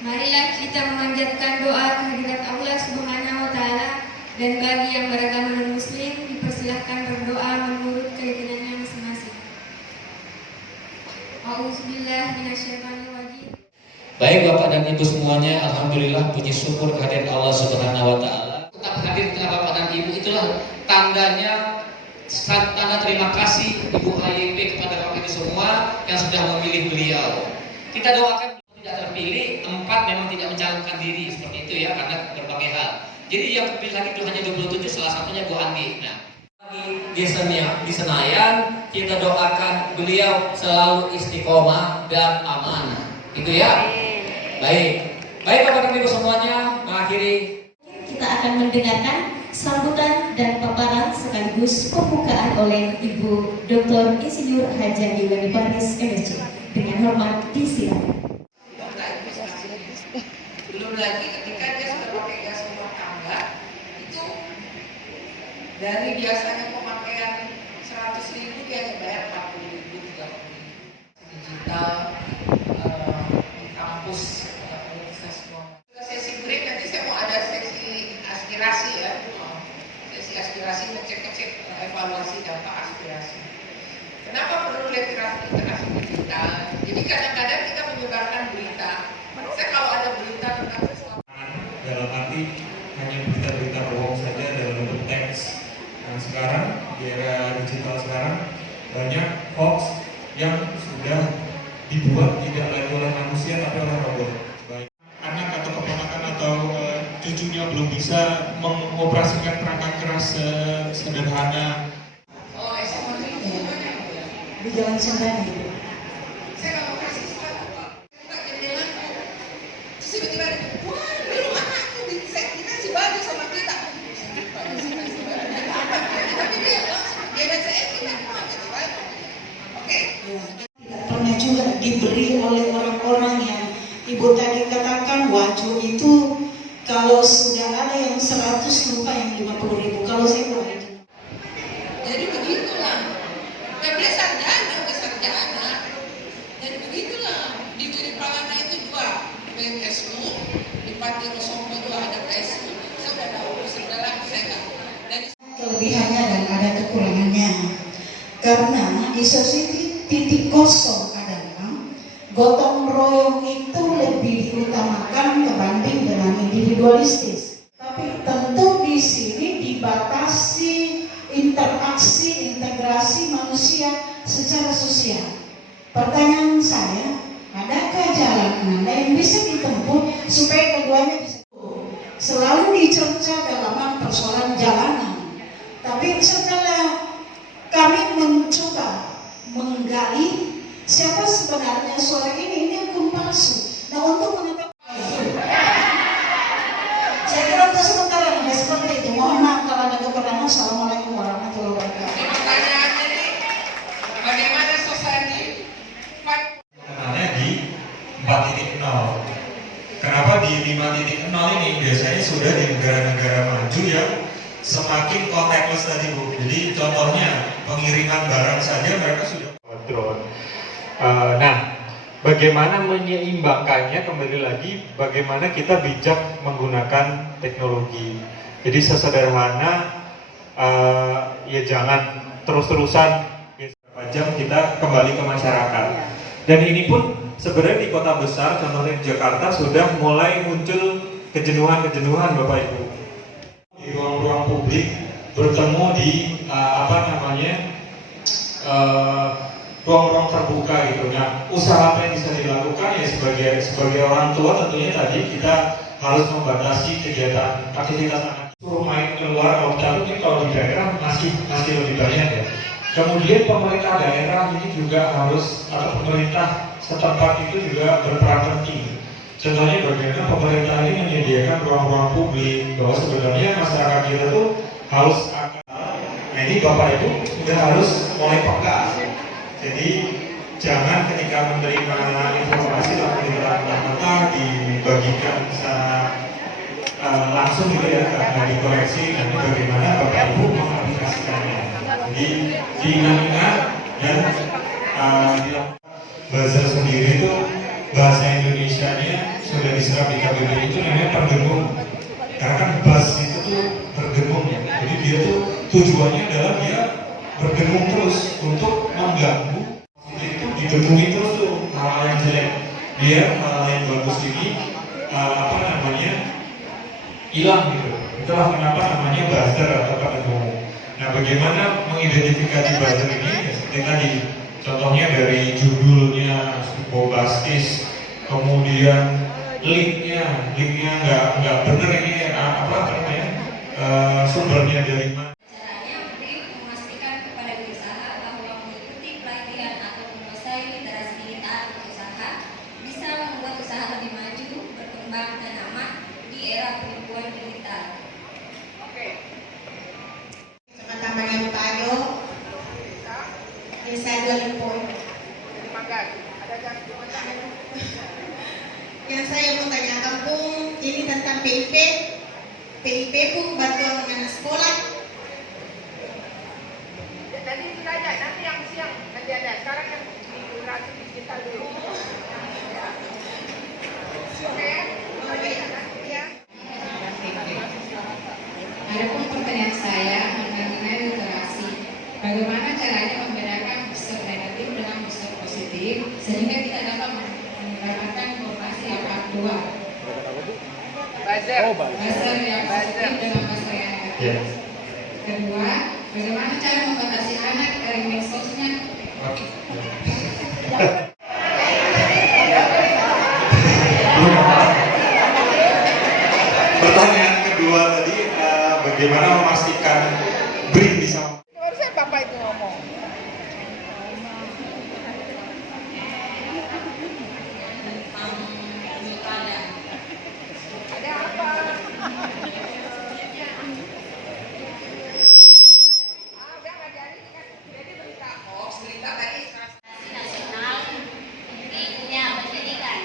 Marilah kita memanjatkan doa kehadirat Allah Subhanahu wa Ta'ala, dan bagi yang beragama non-Muslim dipersilahkan berdoa menurut keyakinannya masing-masing. A'udzubillahi minasyaitonirrajim. Baik Bapak dan Ibu semuanya, alhamdulillah puji syukur kehadirat Allah Subhanahu wa Ta'ala. Tetap hadir tengah Bapak dan Ibu, itulah tandanya, tanda terima kasih Ibu HYP kepada Bapak Ibu semua yang sudah memilih beliau. Kita doakan tidak terpilih, 4 memang tidak mencalonkan diri seperti itu ya, karena berbagai hal. Jadi yang terpilih lagi itu hanya 27, salah satunya Bu Andi. Nah, di Senayan kita doakan beliau selalu istiqomah dan amanah, gitu ya. Baik Bapak dan Ibu semuanya, mengakhiri kita akan mendengarkan sambutan dan paparan sekaligus pembukaan oleh Ibu Dr. Insinyur Haja Dewi Paris MSc. Dengan hormat disilakan. Belum lagi ketika dia sudah pakai gas rumah tangga, itu dari biasanya pemakaian 100.000 dia hanya bayar 40.000, 30.000. Digital, kampus, universitas semua. Sesi break nanti saya mau ada sesi aspirasi ya, sesi aspirasi ngecek evaluasi dampak aspirasi. Kenapa perlu literasi digital? Jadi kadang-kadang kita menyebarkan berita. Saya kalau ada berita tentang dalam arti hanya berita-berita bohong saja dalam bentuk teks. Nah sekarang di era digital sekarang banyak hoax yang sudah dibuat tidak lagi oleh manusia tapi oleh robot. Baik anak atau keponakan atau cucunya belum bisa mengoperasikan perangkat keras sederhana. oh SMA itu Di Jalan Sendani. saya kalau kasih buka jendela terus tiba-tiba ada wah ini anakku dikasih baju sama kita tapi dia langsung dia baca kita gitu kan oke. Tidak pernah juga diberi oleh orang-orang yang Ibu tadi katakan wajib itu kalau sudah ada yang 100 lupa yang 50.000, kalau saya kurang itu. Jadi begitulah. Dan dia sarjana. Jadi begitulah. Di Pramana itu 2 PSU, di Pati Rosombo 2 ada PSU. Saya udah tahu segala saya. Dan Kelebihannya dan ada kekurangannya. Karena di sosial titik kosong adalah gotong royong itu lebih diutamakan kebanding dengan individualistis. Tapi tentu di sini dibatasi interaksi, integrasi manusia secara sosial. Pertanyaan saya, adakah jalan mana yang bisa ditempuh supaya keduanya bisa selalu dicerca dalam persoalan jalanan. Tapi setelah kami mencoba menggali siapa sebenarnya suara ini akun palsu. Nah untuk mengetahui, saya kira untuk sementara hanya seperti itu. Mohon maaf kalau ada kekurangan. Assalamualaikum warahmatullahi wabarakatuh. pertanyaannya nih, bagaimana sosialnya? Kenalnya di 4.0. Kenapa di 5.0 ini biasanya sudah di negara-negara maju yang semakin contactless tadi Bu. Jadi contohnya pengiriman barang saja mereka sudah drone. Nah, bagaimana menyeimbangkannya, kembali lagi bagaimana kita bijak menggunakan teknologi. Jadi sesederhana ya jangan terus-terusan berapa jam kita kembali ke masyarakat. Dan ini pun sebenarnya di kota besar, contohnya di Jakarta sudah mulai muncul kejenuhan Bapak Ibu. Di ruang-ruang publik bertemu di ruang-ruang terbuka gitu. Nah, usaha apa yang bisa dilakukan ya sebagai orang tua tentunya tadi kita harus membatasi kegiatan aktivitas anak. Suruh main keluar kalau di daerah masih lebih banyak ya. Kemudian pemerintah daerah ini juga harus atau pemerintah setempat itu juga berperan penting. Contohnya bagaimana pemerintah ini menyediakan ruang-ruang publik bahwa sebenarnya masyarakat kita tuh harus nah ini Bapak Ibu sudah harus mulai peka. Jadi jangan ketika menerima informasi langsung diterang-terang dibagikan secara langsung gitu ya, karena dikoreksi nanti bagaimana Bapak Ibu mengaplikasikannya. Jadi diingat dan buzzer sendiri itu bahasa Indonesianya sudah diserap Karena kan buzz itu tuh berdengung ya. Jadi dia tuh tujuannya adalah dia berdengung terus untuk mengganggu. Itu didengungi terus tuh hal-hal yang jelek. Biar hal-hal yang bagus ini hilang gitu. Itulah kenapa namanya buzzer atau pendengung. Nah, bagaimana mengidentifikasi buzzer ini? Ya, seperti tadi, contohnya dari judulnya bombastis, kemudian linknya nggak bener ini sumbernya dari mana? Caranya memastikan kepada usaha bahwa mengikuti pelatihan atau menguasai literasi digital usaha bisa membuat usaha lebih maju, berkembang dan aman di era penipuan digital. Teman-teman Payo, Desa Dolimpoi. Terima kasih. Ada yang mau tanya? Yang saya mau tanyakan Pung, ini tentang PIP. PIP Pung bantuan anak sekolah. Ya, tadi ditanya, nanti yang siang nanti ada. Sekarang yang literasi digital dulu. Ya. Oke. Ya. Adapun pertanyaan saya mengenai literasi, bagaimana caranya membedakan booster negatif dengan booster positif sehingga kita dapat mendapatkan informasi yang aktual. Buzzer yang positif dengan buzzer yang negatif. Kedua, bagaimana cara membatasi anak dari medsosnya? Pertanyaan kedua tadi, bagaimana memastikan BRIN bisa Harusnya Bapak itu ngomong. Ada apa? Udah nggak jadi berita hoax, berita tadi Nasional intinya pendidikan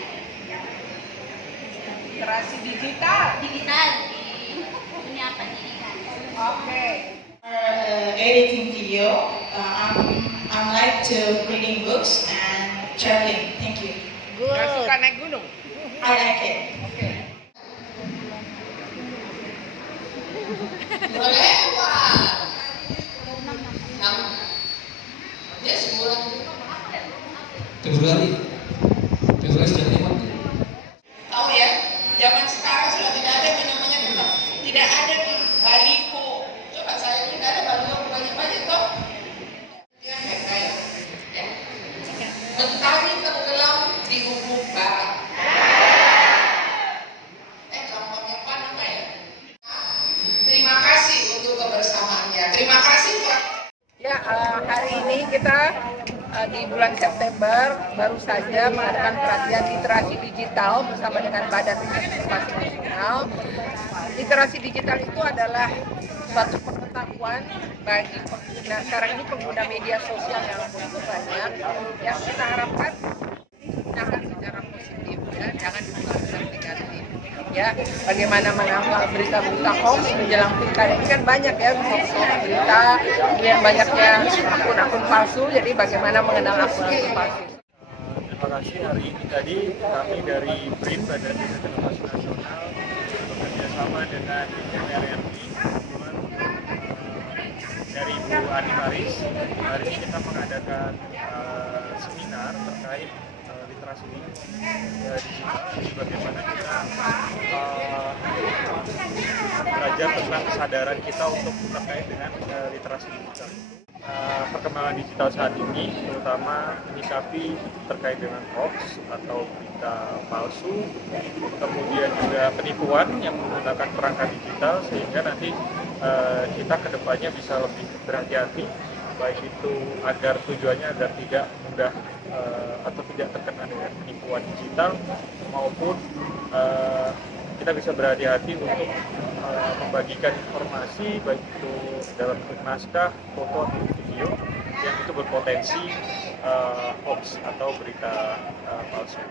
literasi digital. di dunia pendidikan. Oke. Editing video. I'm like to reading books and traveling. Thank you. Nggak suka naik gunung. I like it. Oke. Februari sudah lewat. Tahu ya, zaman sekarang sudah tidak ada yang namanya gerak. Tidak ada di baliho. Coba saya ini tidak ada baliho banyak-banyak toh. Yang baik-baik. Ya. Mentari tenggelam di ufuk barat. Gampangnya apa ya? Terima kasih untuk kebersamaannya. Terima kasih Pak. Ya, hari ini kita di bulan September baru saja mengadakan pelatihan literasi digital bersama dengan Badan Informasi Nasional. Literasi digital itu adalah suatu pengetahuan bagi pengguna. Sekarang ini pengguna media sosial yang begitu banyak, yang kita harapkan digunakan secara positif, ya, jangan digunakan secara negatif. Ya, bagaimana menangkal berita-berita hoax menjelang pilkada ini kan banyak ya hoax berita, kemudian banyaknya akun-akun palsu. Jadi bagaimana mengenal akun-akun palsu? Terima kasih. Hari ini tadi kami dari BRIN Badan Informasi Nasional bekerjasama dengan DPR RI dari Bu Ani Maris. Hari ini kita mengadakan seminar terkait literasi digital, bagaimana kita belajar tentang kesadaran kita untuk terkait dengan literasi digital. Perkembangan digital saat ini terutama menyikapi terkait dengan hoax atau berita palsu, kemudian juga penipuan yang menggunakan perangkat digital, sehingga nanti kita kedepannya bisa lebih berhati-hati, baik itu agar tujuannya agar tidak mudah atau tidak terkena dengan penipuan digital, maupun kita bisa berhati-hati untuk membagikan informasi baik itu dalam bentuk naskah, foto atau video yang itu berpotensi hoax atau berita palsu.